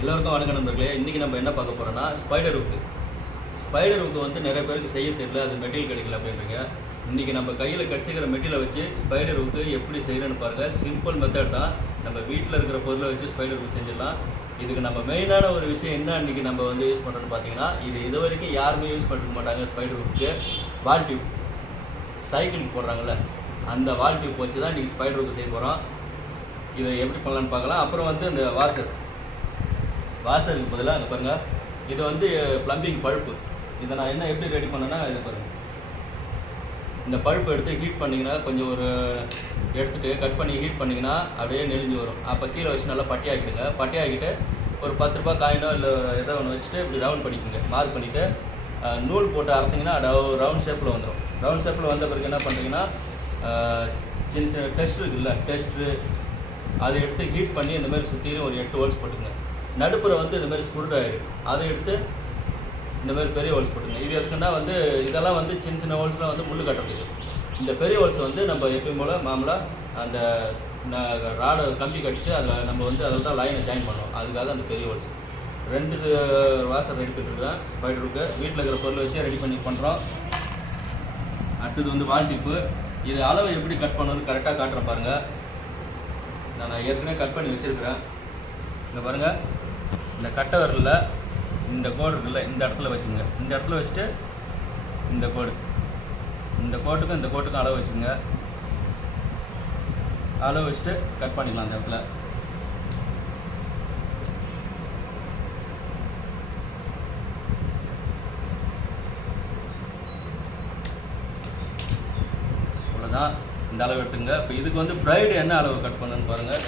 எல்லோருக்கும் வணக்கம் நண்பர்களே. இன்றைக்கி நம்ம என்ன பார்க்க போகிறோம்னா ஸ்பைடர் ஹுக்கு வந்து நிறைய பேருக்கு செய்ய தெரியல, அது மெட்டீரியல் கிடைக்கல அப்படின்றீங்க. இன்றைக்கி நம்ம கையில் கிடச்சிக்கிற மெட்டீரியலை வச்சு ஸ்பைடர் ஹுக்கு எப்படி செய்கிறேன்னு பாருங்கள். சிம்பிள் மெத்தட் தான். நம்ம வீட்டில் இருக்கிற பொருளை வச்சு ஸ்பைடர் ஹுக் செஞ்சிடலாம். இதுக்கு நம்ம மெயினான ஒரு விஷயம் என்ன இன்றைக்கி நம்ம வந்து யூஸ் பண்ணுறோன்னு பார்த்தீங்கன்னா, இது வரைக்கும் யாருமே யூஸ் பண்ணிருக்க மாட்டாங்க. ஸ்பைடர் ஹுக்கு வால் டியூப், சைக்கிளுக்கு போடுறாங்கள்ல அந்த வால் டியூப் வச்சு தான் இன்றைக்கி ஸ்பைடர் ஹுக்கு செய்ய போகிறோம். இதை எப்படி பண்ணலான்னு பார்க்கலாம். அப்புறம் வந்து இந்த வாஷருக்கு பதிலாக அங்கே பாருங்கள், இது வந்து ப்ளம்பிங் பழுப்பு. இதை நான் என்ன எப்படி ரெடி பண்ணேன்னா, இது பாருங்கள், இந்த பழுப்பு எடுத்து ஹீட் பண்ணிங்கன்னா கொஞ்சம் ஒரு எடுத்துகிட்டு கட் பண்ணி ஹீட் பண்ணிங்கன்னா அப்படியே நெளிஞ்சு வரும். அப்போ கீழே வச்சு நல்லா பட்டியாக்கிடுங்க. பட்டியாக்கிட்டு ஒரு 10 ரூபா காயினோ இல்லை ஏதோ ஒன்று வச்சுட்டு இப்படி ரவுண்ட் பண்ணிக்கோங்க. மார்க் பண்ணிவிட்டு நூல் போட்டு அறுத்திங்கன்னா ரவுண்ட் ஷேப்பில் வந்துடும். ரவுண்ட் ஷேப்பில் வந்த பிறகு என்ன பண்ணுறீங்கன்னா, சின்ன சின்ன டெஸ்ட் இருக்குல்ல, டெஸ்ட்டு அதை எடுத்து ஹீட் பண்ணி இந்த மாதிரி சுற்றிலும் ஒரு 8 ஹோல்ஸ் போட்டுங்க. நடுப்புற வந்து இந்த மாதிரி ஸ்க்ரூ டிரைவர் அதை எடுத்து இந்த மாதிரி பெரிய ஹோல்ஸ் போட்டுங்க. இது எதுக்குன்னா வந்து இதெல்லாம் வந்து சின்ன சின்ன ஹோல்ஸ்லாம் வந்து முள் கட்டுறதுக்கு. இந்த பெரிய ஹோல்ஸ் வந்து நம்ம எப்பயும் போல் மாமூலாக அந்த ராடை கம்பி கட்டிட்டு அதில் நம்ம வந்து அதில் தான் லைனை ஜாயின் பண்ணுவோம். அதுக்காக அந்த பெரிய ஹோல்ஸ் 2 வாஷர் ரெடி பண்ணிட்டுருக்கேன். ஸ்பைடர் ஹுக்கு வீட்டில் இருக்கிற பொருளை வச்சே ரெடி பண்ணி பண்ணுறோம். அடுத்தது வந்து வால் டிப்பு. இது அளவை எப்படி கட் பண்ணணும்னு கரெக்டாக காட்டுறேன் பாருங்கள். நான் ஏற்கனவே கட் பண்ணி வச்சுருக்கிறேன். இங்கே பாருங்கள், இந்த கட்டை வரல இந்த கோடு இருக்குல்ல, இந்த இடத்துல வச்சுங்க. இந்த இடத்துல வச்சுட்டு இந்த கோட்டுக்கும் இந்த கோட்டுக்கும் அளவு வச்சுங்க. அளவு வச்சுட்டு கட் பண்ணிக்கலாம். அந்த இடத்துல அவ்வளோதான். இந்த அளவு எடுத்துங்க. இப்போ இதுக்கு வந்து ப்ரைடு என்ன அளவு கட் பண்ணுன்னு பாருங்கள்.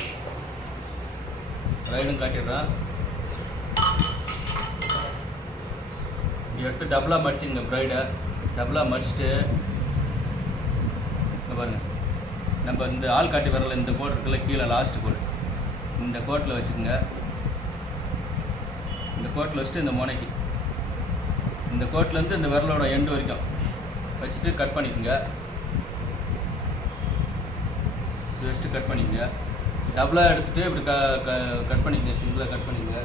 ப்ரைடும் காட்டிடுறேன். எடுத்து டபுளாக மடிச்சுங்க. ப்ரைடை டபுளாக மடிச்சுட்டு இங்கே பாருங்கள், நம்ம இந்த ஆள் காட்டி வரல இந்த கோட் இருக்குல்ல, கீழே லாஸ்ட்டு கோட், இந்த கோட்டில் வச்சுக்கோங்க. இந்த கோட்டில் வச்சுட்டு இந்த முனைக்கு இந்த கோட்லேருந்து இந்த விரலோட எண்டு வரைக்கும் வச்சுட்டு கட் பண்ணிக்கோங்க. இது வச்சுட்டு கட் பண்ணிக்கோங்க. டபுளாக எடுத்துகிட்டு இப்படி கட் பண்ணிக்கங்க. சிம்பிளாக கட் பண்ணிக்கங்க.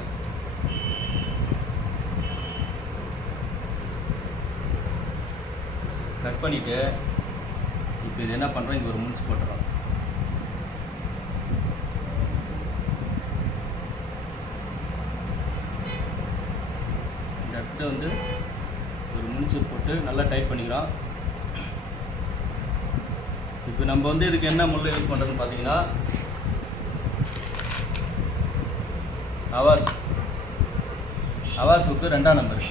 கட் பண்ணிவிட்டு இப்போ இது என்ன பண்ணுறோம், இங்கே ஒரு முடிச்சு போட்டுறோம். இந்த இடத்துல வந்து ஒரு முடிச்சு போட்டு நல்லா டைட் பண்ணிக்கிறோம். இப்போ நம்ம வந்து இதுக்கு என்ன முள் யூஸ் பண்ணுறதுன்னு பார்த்தீங்கன்னா, அவாஸ் ஹுக்கு 2ஆம் நம்பர்.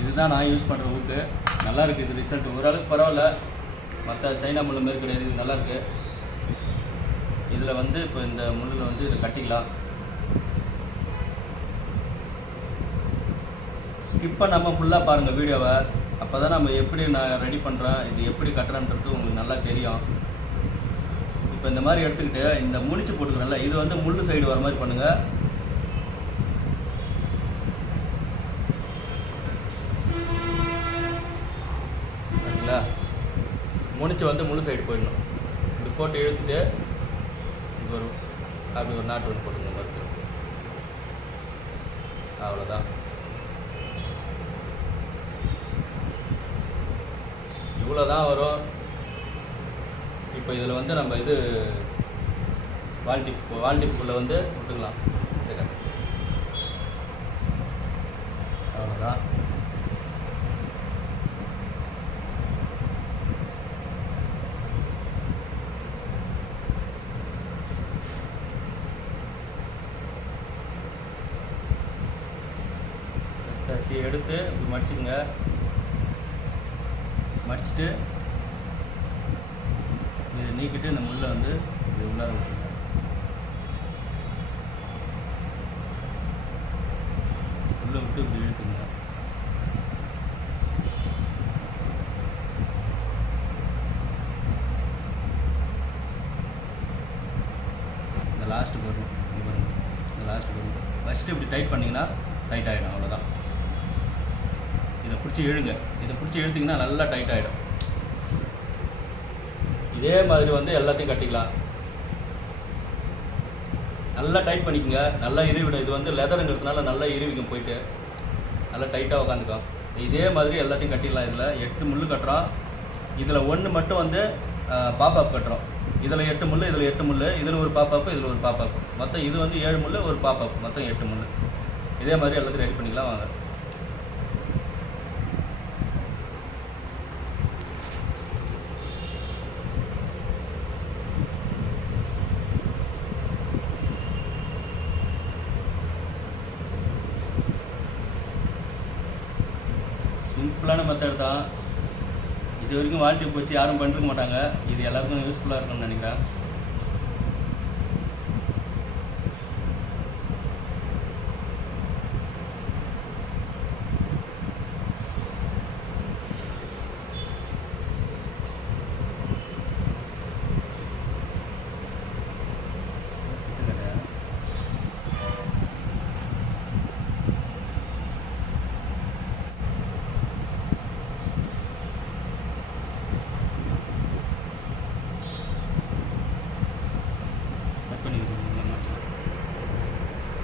இதுதான் நான் யூஸ் பண்ணுற ஹுக்கு. நல்லாயிருக்கு. இது ரிசல்ட் ஓரளவுக்கு பரவாயில்ல. மற்ற சைனா முள் மாரி கிடையாது. இது நல்லாயிருக்கு. இதில் வந்து இப்போ இந்த முள்ளில் வந்து இதை கட்டிக்கலாம். ஸ்கிப் பண்ணாமல் ஃபுல்லாக பாருங்கள் வீடியோவை. அப்போ தான் நம்ம எப்படி நான் ரெடி பண்ணுறேன், இது எப்படி கட்டுறேன்றது உங்களுக்கு நல்லா தெரியும். இப்போ இந்த மாதிரி எடுத்துக்கிட்டு இந்த முடிச்சு போட்டுக்கிறேன்ல, இது வந்து முள் சைடு வர மாதிரி பண்ணுங்கள். முடிச்சு வந்து முழு சைடு போயிடணும். இப்படி போட்டு இழுத்துட்டு இது வரும். அப்படி ஒரு நாட்டு ஒன்று போட்டுங்க மறுத்து. அவ்வளோதான். இவ்வளோதான் வரும். இப்போ இதில் வந்து நம்ம இது வால் டிப்புக்குள்ளே வந்து விட்டுக்கலாம். அவ்வளோதான். எடுத்து இப்படி மடிச்சுங்க. மடிச்சுட்டு இதை நீக்கிட்டு இந்த முள்ளை வந்து இது உள்ளார விட்டுருங்க. உள்ளே விட்டு இப்படி இழுத்துங்க. இந்த லாஸ்ட்டுக்கு வரணும். இந்த லாஸ்ட்டுக்கு வரணும். ஃபஸ்ட்டு இப்படி டைட் பண்ணிங்கன்னா டைட் ஆகிடும். அவ்வளோதான். இதை பிடிச்சி இழுங்க. இதை பிடிச்சி இழுத்திங்கன்னா நல்லா டைட் ஆகிடும். இதே மாதிரி வந்து எல்லாத்தையும் கட்டிக்கலாம். நல்லா டைட் பண்ணிக்கோங்க. நல்லா இறுவிடும். இது வந்து லெதருங்கிறதுனால நல்லா இறுவிக்கும், போயிட்டு நல்லா டைட்டாக உட்காந்துக்கும். இதே மாதிரி எல்லாத்தையும் கட்டிடலாம். இதில் 8 முள் கட்டுறோம். இதில் 1 மட்டும் வந்து பாப்பாப் கட்டுறோம். இதில் 8 முள், இதில் 8 முள், இதில் ஒரு பாப்பாப்பு, இதில் ஒரு பாப்பாப்பு. மொத்தம் இது வந்து 7 முள், ஒரு பாப்பாப்பு, மொத்தம் 8 முள். இதே மாதிரி எல்லாத்தையும் ரெடி பண்ணிக்கலாம் வாங்க. சிம்பிளான மெத்தட் தான். இது வரைக்கும் வால் டியூப் வச்சு யாரும் பண்ணிருக்க மாட்டாங்க. இது எல்லாருக்கும் யூஸ்ஃபுல்லாக இருக்கும்னு நினைக்கிறேன்.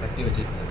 கட்டி வச்சுருக்காரு.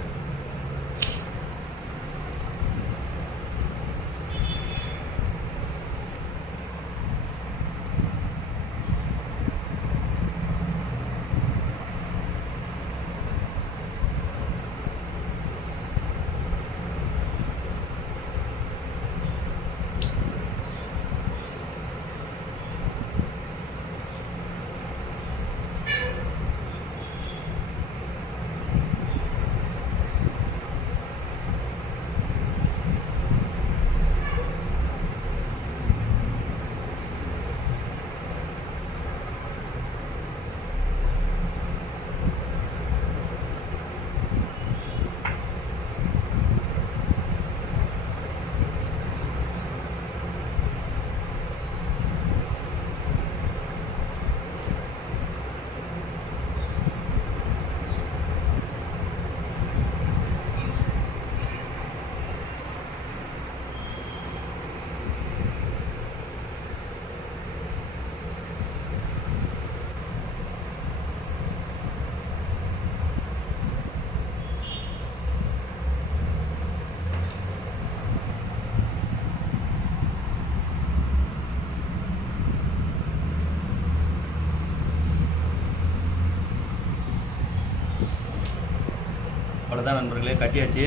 அவ்வளோதான் நண்பர்களே, கட்டியாச்சு.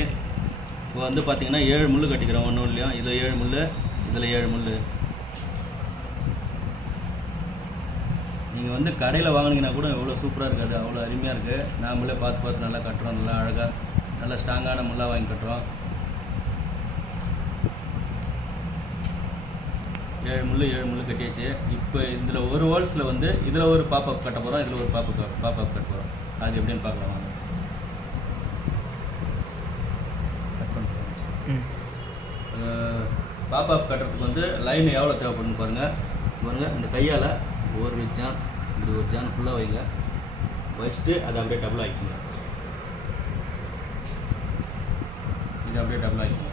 இப்போ வந்து பார்த்திங்கன்னா 7 முள் கட்டிக்கிறோம். ஒன்றும் இல்லையா, இதில் 7 முள், இதில் 7 முள். நீங்கள் வந்து கடையில் வாங்கினீங்கன்னா கூட எவ்வளோ சூப்பராக இருக்காது, அவ்வளோ அருமையாக இருக்குது. நாமளே பார்த்து நல்லா கட்டுறோம். நல்லா அழகாக நல்லா ஸ்ட்ராங்கான முள்ளாக வாங்கி கட்டுறோம். 7 முள் கட்டியாச்சு. இப்போ இதில் ஒரு ஹோல்ஸில் வந்து இதில் ஒரு பாப்பப் கட்ட போகிறோம், இதில் ஒரு பாப்பப் கட்ட போகிறோம். அது எப்படின்னு பார்க்கலாம். பாப்பாப் கட்டுறதுக்கு வந்து லைன் எவ்வளோ தேவைப்படுன்னு பாருங்கள். இந்த கையால் ஒரு ஜான், இப்படி ஒரு ஜான் ஃபுல்லாக வைங்க. வச்சுட்டு அதை அப்படியே டபுள் ஆகிக்குங்க. இது அப்படியே டபுள் ஆகிக்குங்க.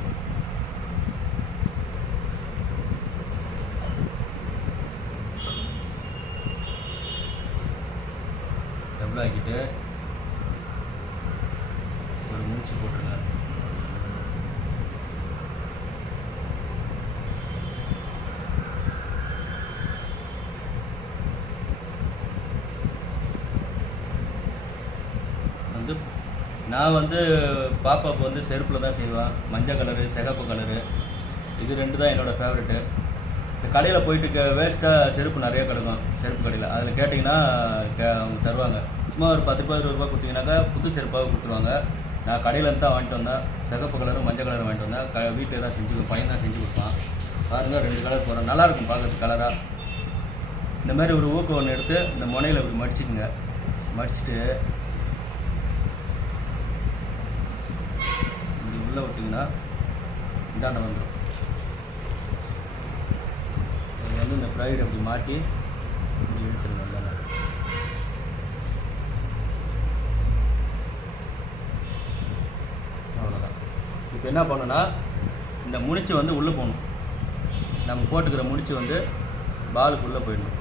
டபுள் ஆக்கிட்டு ஒரு முடிச்சு போட்டுருங்க. நான் வந்து பாப்பாவுக்கு வந்து செருப்பில் தான் செய்வேன். மஞ்சள் கலரு, சிகப்பு கலரு, இது 2 தான் என்னோடய ஃபேவரெட்டு. இந்த கடையில் போயிட்டு வேஸ்ட்டாக செருப்பு நிறைய கிடக்கும், செருப்பு கடையில். அதில் கேட்டிங்கன்னா அவங்க தருவாங்க. சும்மா ஒரு 10 ரூபா 20 ரூபா கொடுத்தீங்கன்னாக்கா புது செருப்பாக கொடுத்துருவாங்க. நான் கடையிலேருந்து தான் வாங்கிட்டு வந்தேன். சிகப்பு கலரும் மஞ்சள் கலரும் வாங்கிட்டு வந்தேன். வீட்டில் தான் செஞ்சு, பையன் தான் செஞ்சு கொடுப்பான். பாருங்கள், 2 கலர் போகிறேன். நல்லாயிருக்கும் பார்க்குறதுக்கு கலராக. இந்த மாதிரி ஒரு ஊக்கு ஒன்று எடுத்து இந்த முனையில் இப்படி மடிச்சுக்குங்க. மடிச்சுட்டு உள்ளே விட்டிங்கன்னா இந்தாண்ட வந்துடும். இது வந்து இந்த ப்ரைடு அப்படி மாட்டி இப்படி இழுத்துருங்க. நல்லா அவ்வளோதான். இப்போ என்ன பண்ணணும்னா இந்த முடிச்சு வந்து உள்ளே போகணும். நம்ம போட்டுக்கிற முடிச்சு வந்து பாலுக்குள்ளே போயிடணும்.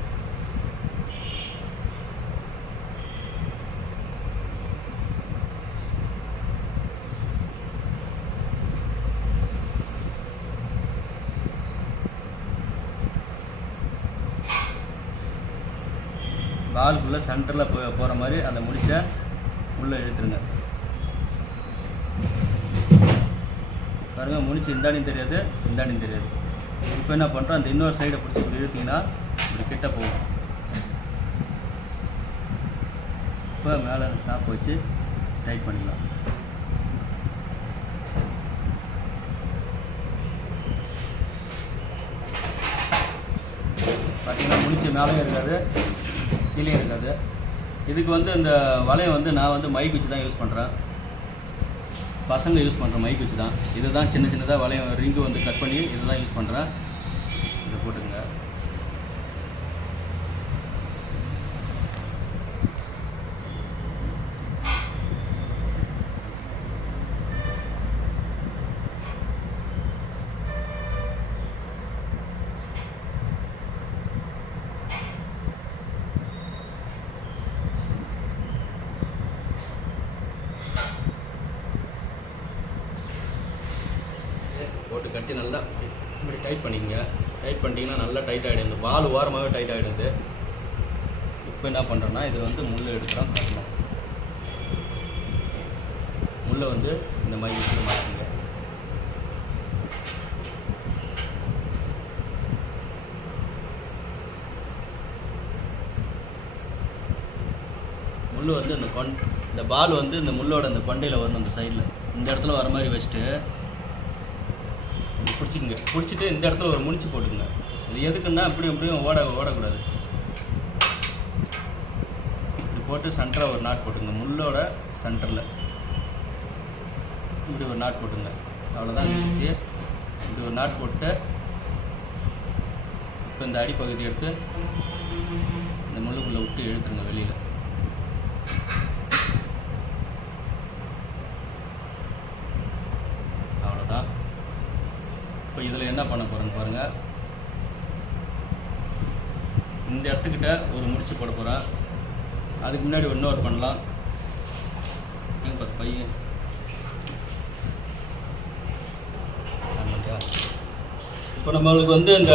பாலுக்குள்ளே சென்டரில் போகிற மாதிரி அந்த முடிச்சை உள்ளே இழுத்துருங்க. பாருங்கள், முடிச்சு இந்தாடியும் தெரியாது இந்தாடியும் தெரியாது. இப்போ என்ன பண்ணுறோம், அந்த இன்னொரு சைடை பிடிச்சி இப்படி இழுத்திங்கன்னா இப்படி கிட்ட போகும். இப்போ மேலே ஸ்டாப் வச்சு டைட் பண்ணிக்கலாம். பார்த்திங்கன்னா முடிச்சு மேலேயும் இருக்காது கீழே இருக்காது. இதுக்கு வந்து இந்த வலையை வந்து நான் வந்து மை குச்சி தான் யூஸ் பண்ணுறேன். பசங்க யூஸ் பண்ணுற மை குச்சி தான். இது தான் சின்ன சின்னதாக வலையை ரிங்கு வந்து கட் பண்ணி இது தான் யூஸ் பண்ணுறேன். இதை போட்டுங்க. போட்டு கட்டி நல்லா இப்படி டைட் பண்ணிக்கங்க. டைட் பண்ணிட்டீங்கன்னா நல்லா டைட் ஆகிடும். இந்த வால் ஓரமாகவே டைட் ஆகிடுது. இப்போ என்ன பண்ணுறோன்னா இதில் வந்து முள் எடுக்கிறோம். கட்டணும். முள்ளை வந்து இந்த மாதிரி வச்சு மாற்றுங்க. முள் வந்து இந்த பால் வந்து இந்த முள்ளோட அந்த கொண்டையில் வரணும். அந்த சைடில் இந்த இடத்துல வர மாதிரி வச்சுட்டு பிடிச்சிக்கங்க. பிடிச்சிட்டு இந்த இடத்துல ஒரு முடிச்சு போட்டுங்க. இது எதுக்குன்னா இப்படியும் ஓடக்கூடாது. இப்படி போட்டு சென்டராக ஒரு நாட் போட்டுங்க. முள்ளோட சென்டரில் இப்படி ஒரு நாட் போட்டுங்க. அவ்வளோதான் இருந்துச்சு. இப்படி ஒரு நாட் போட்டு இப்போ இந்த அடிப்பகுதி எடுத்து இந்த முள்ளுக்குள்ளே விட்டு இழுத்துருங்க வெளியில். அவ்வளோதான். இப்போ இதில் என்ன பண்ண போகிறேன்னு பாருங்கள். இந்த இடத்துக்கிட்ட ஒரு முடிச்சு போட போகிறேன். அதுக்கு முன்னாடி இன்னொரு பண்ணலாம். பையன் இப்போ நம்மளுக்கு வந்து இந்த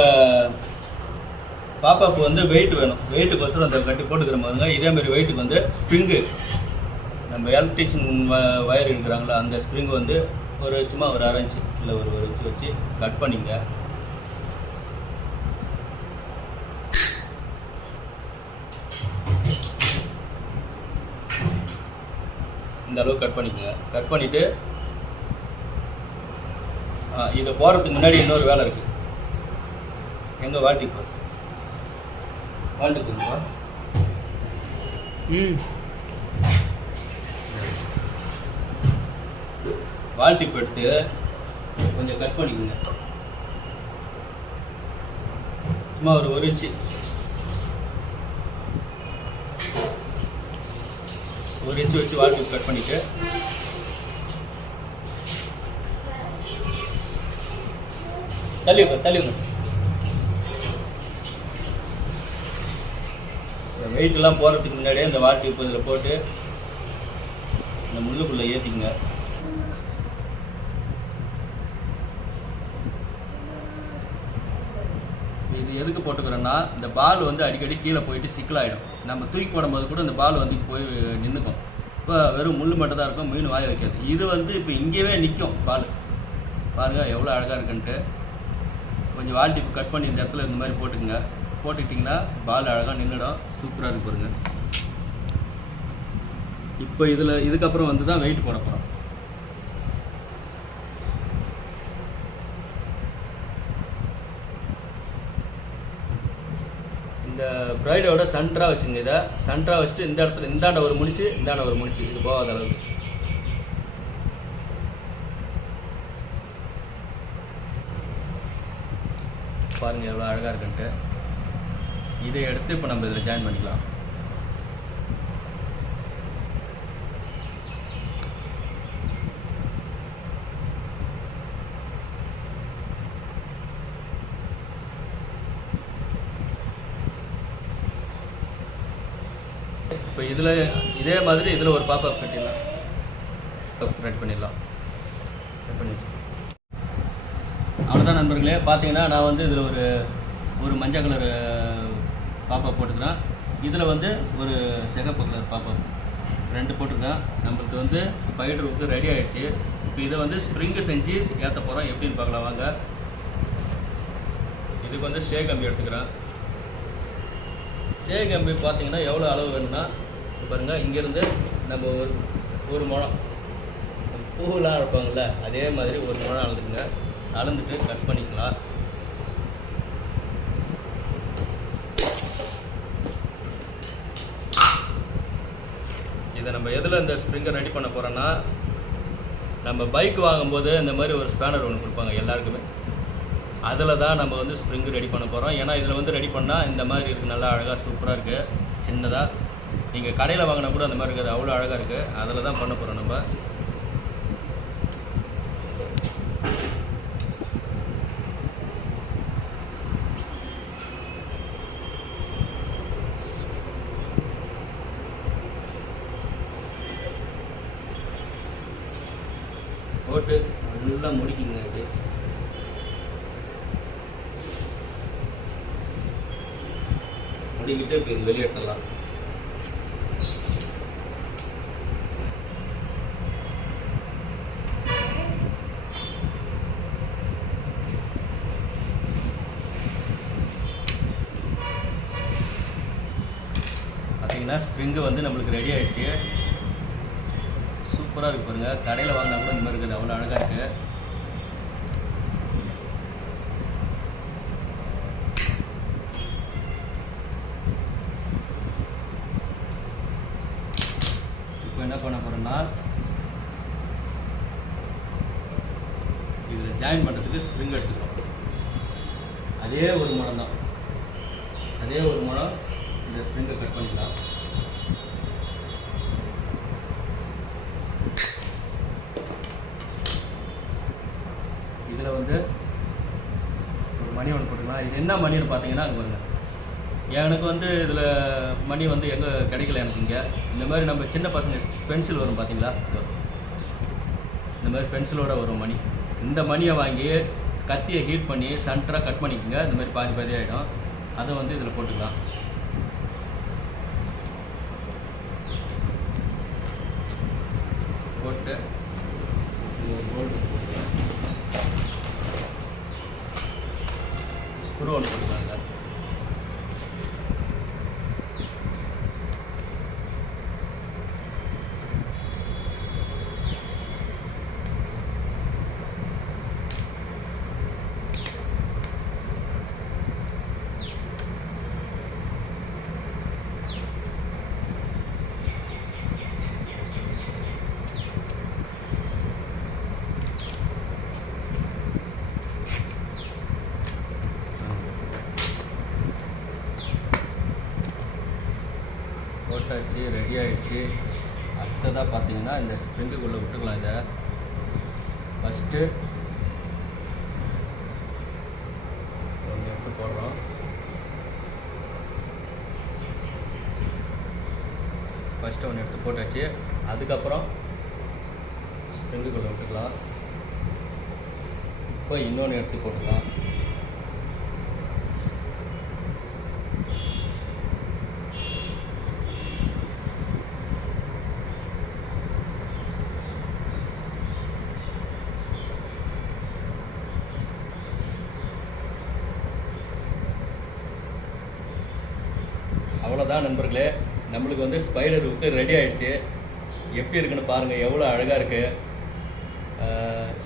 பாப்பாவுக்கு வந்து வெயிட் வேணும். வெயிட்டுக்கோசரம் அந்த கட்டி போட்டுக்கிற பாருங்க. இதேமாதிரி வெயிட்டுக்கு வந்து ஸ்ப்ரிங்கு, நம்ம எலக்ட்ரிஷியன் வயர் இருக்கிறாங்களா அந்த ஸ்ப்ரிங்கு வந்து சும்மா ஒரு 1/2 இன்ச்சு இல்லை ஒரு இன்ச்சு வச்சு கட் பண்ணிங்க. இந்த அளவுக்கு கட் பண்ணிக்கோங்க. கட் பண்ணிவிட்டு இதை போகிறதுக்கு முன்னாடி இன்னொரு வேலை இருக்குது. எங்கே வால்ட்டி போகுதுப்பா. வால்டிப் எடுத்து கொஞ்சம் கட் பண்ணிக்கோங்க. சும்மா ஒரு இன்ச்சு வச்சு வால்டிப் கட் பண்ணிட்டு தள்ளிவுங்க. வெயிட்லாம் போகிறதுக்கு முன்னாடியே இந்த வால்டிப் இதில் போட்டு இந்த முள்ளுக்குள்ளே ஏற்றிங்க. இது எதுக்கு போட்டுக்கிறோன்னா இந்த பால் வந்து அடிக்கடி கீழே போயிட்டு சிக்கலாகிடும். நம்ம தூக்கி போடும்போது கூட இந்த பால் வந்து போய் நின்றுக்கும். இப்போ வெறும் முள் மட்டும் தான் இருக்கும், மீன் வாய வைக்காது. இது வந்து இப்போ இங்கேயே நிற்கும் பால். பாருங்கள் எவ்வளோ அழகாக இருக்குன்ட்டு. கொஞ்சம் வால்டிப் கட் பண்ணி இந்த இடத்துல இந்த மாதிரி போட்டுக்குங்க. போட்டுக்கிட்டிங்கன்னா பால் அழகாக நின்றுடும். சூப்பராக இருக்கு பாருங்க. இப்போ இதுக்கப்புறம் வந்து தான் வெயிட் போட போகிறோம். இந்த ப்ரைடோட சென்டராக வச்சுங்க. இதை சென்டராக வச்சுட்டு இந்த இடத்துல இந்தாண்ட ஒரு முடிச்சு இந்தாண்ட ஒரு முடிச்சு, இது போகாத அளவுக்கு. பாருங்கள் எவ்வளோ அழகாக இருக்குன்ட்டு. இதை எடுத்து இப்போ நம்ம இதில் ஜாயின் பண்ணிக்கலாம். இப்போ இதில் இதே மாதிரி இதில் ஒரு பாப்பா கட்டிடலாம். ரெடி பண்ணிடலாம். ரெடி பண்ணி அவ்வளோதான் நண்பர்களே. பார்த்தீங்கன்னா நான் வந்து இதில் ஒரு மஞ்சள் கலர் பாப்பா போட்டுக்கிறேன். இதில் வந்து ஒரு சிகப்பு கலர் பாப்போம் 2 போட்டிருக்கேன். நம்மளுக்கு வந்து ஸ்பைடர் வந்து ரெடி ஆகிடுச்சு. இப்போ இதை வந்து ஸ்ப்ரிங்கு செஞ்சு ஏற்ற போகிறோம். எப்படின்னு பார்க்கலாம் வாங்க. இதுக்கு வந்து ஸ்டே கம்பி எடுத்துக்கிறேன். ஸ்டே கம்பி பார்த்தீங்கன்னா எவ்வளோ அளவு வேணும்னா பாருங்கள், இங்கேருந்து நம்ம ஒரு முழம் பூவெலாம் இருப்பாங்கள்ல அதே மாதிரி ஒரு முழம் அளந்துக்குங்க. அளந்துட்டு கட் பண்ணிக்கலாம். இதை நம்ம எதில் இந்த ஸ்ப்ரிங்கை ரெடி பண்ண போகிறோன்னா, நம்ம பைக் வாங்கும்போது இந்த மாதிரி ஒரு ஸ்பேனர் ஒன்று கொடுப்பாங்க எல்லாருக்குமே. அதில் தான் நம்ம வந்து ஸ்ப்ரிங்கு ரெடி பண்ண போகிறோம். ஏன்னா இதில் வந்து ரெடி பண்ணால் இந்த மாதிரி இருக்குது, நல்லா அழகாக சூப்பராக இருக்குது. சின்னதாக நீங்கள் கடையில் வாங்கினா கூட அந்த மாதிரி இருக்குது, அவ்வளோ அழகாக இருக்குது. அதில் தான் பண்ண போகிறோம் நம்ம. போட்டு நல்லா முடிக்குங்க. இது முடிக்கிட்டு இப்போ இது வெளியே எடுத்துடலாம். பார்த்தீங்கன்னா ஸ்ப்ரிங்கு வந்து நம்மளுக்கு ரெடி ஆகிடுச்சு. சூப்பராக இருக்குது பாருங்கள். கடையில் வாங்கினா கூட இந்த மாதிரி இருக்குது, அவ்வளோ அழகாக இருக்குது. இப்போ என்ன பண்ண போகிறோம்னா, இதில் ஜாயின் பண்ணுறதுக்கு ஸ்ப்ரிங் எடுத்துக்கிறோம். அதே ஒரு முழம் தான், அதே ஒரு முழம் இந்த ஸ்ப்ரிங்கை கட் பண்ணிக்கலாம். இதில் வந்து ஒரு மணி ஒன்று போட்டுக்கலாம். இது என்ன மணின்னு பார்த்தீங்கன்னா அங்கே பாருங்கள். எனக்கு வந்து இதில் மணி வந்து எங்கே கிடைக்கல எனக்கு இங்கே. இந்த மாதிரி நம்ம சின்ன பசங்க பென்சில் வரும் பார்த்தீங்களா, இந்த மாதிரி பென்சிலோட வரும் மணி. இந்த மணியை வாங்கி கத்தியை ஹீட் பண்ணி சென்டராக கட் பண்ணிக்கோங்க. இந்த மாதிரி பாதி பாதி ஆகிடும். அதை வந்து இதில் போட்டுக்கலாம். போட்டு கோல்டு போட்டுக்கலாம். ஸ்க்ரூ ஒன்று போட்டுக்கலாங்க. போட்டாச்சு, ரெடி ஆகிடுச்சு. அடுத்ததாக பார்த்தீங்கன்னா இந்த ஸ்ப்ரிங்குக்குள்ளே விட்டுக்கலாம். இதை ஃபஸ்ட்டு ஒன்று எடுத்து போடுறோம். ஃபஸ்ட்டு ஒன்று எடுத்து போட்டாச்சு. அதுக்கப்புறம் ஸ்ப்ரிங்குக்குள்ளே விட்டுக்கலாம். இப்போ இன்னொன்று எடுத்து போட்டுக்கலாம். அவ்வளோதான் நண்பர்களே, நம்மளுக்கு வந்து ஸ்பைடர் ஹுக்கு ரெடி ஆகிடுச்சு. எப்படி இருக்குன்னு பாருங்கள், எவ்வளோ அழகாக இருக்குது.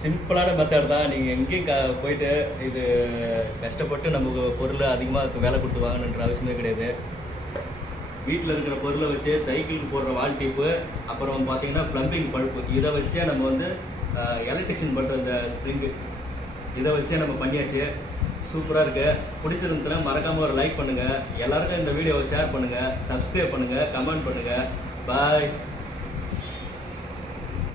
சிம்பிளான மெத்தட் தான். நீங்கள் எங்கேயும் போயிட்டு இது கஷ்டப்பட்டு நமக்கு பொருள் அதிகமாக வேலை கொடுத்து வாங்கணுன்ற அவசியமே கிடையாது. வீட்டில் இருக்கிற பொருளை வச்சு சைக்கிளுக்கு போடுற வால் டீப்பு, அப்புறம் பார்த்தீங்கன்னா ப்ளம்பிங் பல்ப்பு, இதை வச்சே நம்ம வந்து எலக்ட்ரிஷியன் பண்ணுற இந்த ஸ்ப்ரிங்கு, இதை வச்சே நம்ம பண்ணியாச்சு. சூப்பராக இருக்குது. பிடிச்சிருந்துச்சுன்னா மறக்காமல் ஒரு லைக் பண்ணுங்கள். எல்லாருக்கும் இந்த வீடியோவை ஷேர் பண்ணுங்கள், சப்ஸ்கிரைப் பண்ணுங்கள், கமெண்ட் பண்ணுங்கள். பாய்.